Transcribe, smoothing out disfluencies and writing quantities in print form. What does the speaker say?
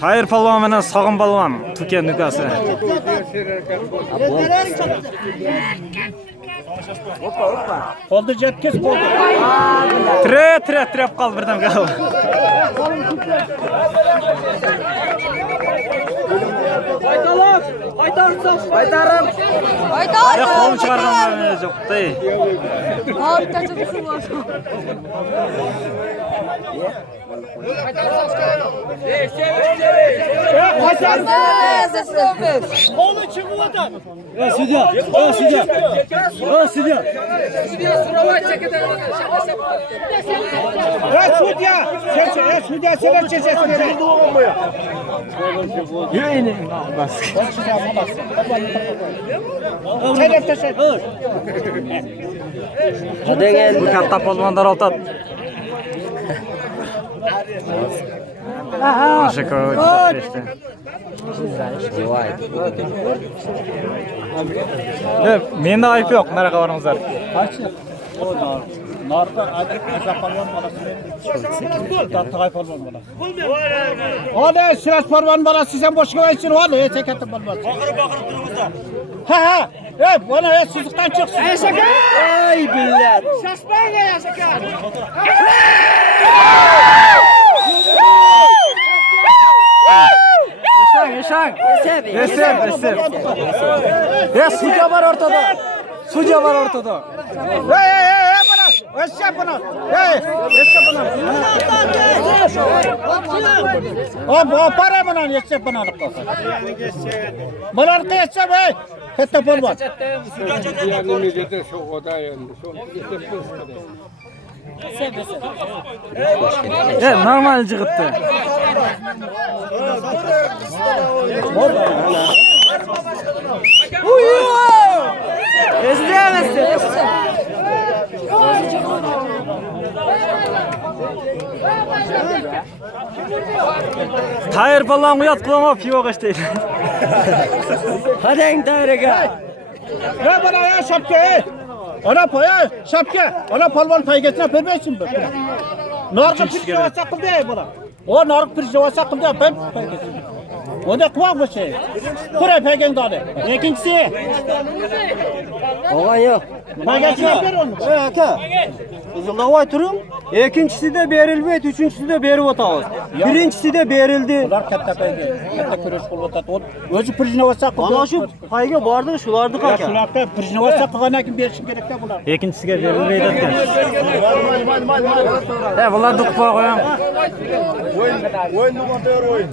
Hayır palvan menen Sagın palvan Tuken nükası. Koldu jetkes koldu. Trep kal birden kal. Baytarım. Ya kolun çıkargan yok dey. Kolu çıkmadan. Судья. Судья, sen çeşesin. Yürüyün. Bas. Bu katta palvanlar altat. Aşık işte. Mende ayıp yok. Nereye kavarımızlar? Narda azapalvan balası. Tatay palvan balası. Hadi sürat palvan balası sen boş koyarsın hadi tekete balası. Bakır durumuzda. Ha. Bana sızıktan çıksın. Ay billah. Şaşmayın ya şaka. Yaşan. Esem. Ya suca var ortada. Bana. Eşek bana. Eşek bana. Para bana eşek bana. Bana eşek be. Hatta palvan. Normal çıktı. Tayır falan uyat kulağıma piyo kaçtı. Hadi Tarık'a. Ya bana ya şapka. Ana paya şapka. Ana palvan pay getirip vermesin be. Nargı pirce vasa kıldı ya bana. O nargı pirce vasa kıldı ben pay getirdim. O da kulak bir şey. Kure pegen dalı. İkincisi. Oğlan yok. Pay getirip ver onu. Aka. Uzunlava turum. İkincisi de berilmedi, üçüncüsü de berip otağız. Birincisi de berildi. Ular katta payge. Katta küreş kılıp otat. Özü pircine vasa kıldı. Ana şu payga vardı, şulardı Ya kaka. şularda pircine vasa kılgana kim bersin gerek de bular. İkincisiga verilmeydi ekan. Ya bular duqpa qo'yam. Oyun numara oyun.